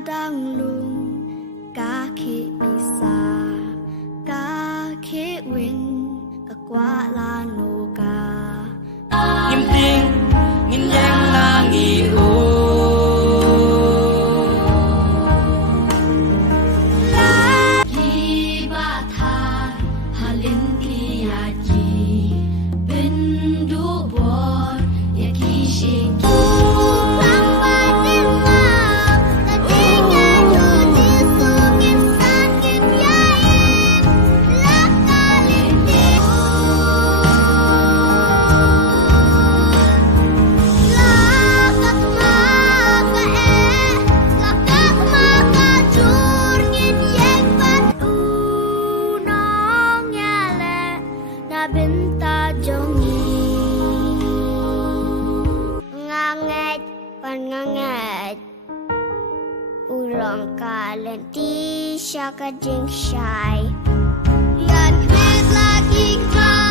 kadang lung kaki bisa kaki win kekuat lanuka Ngim ting ngin yang nangi u lagi batah halin tiaji bendu bor ya kishik Binta jongi nganget panganget ulang kalen ti siya ka jing shy yan met lagi ka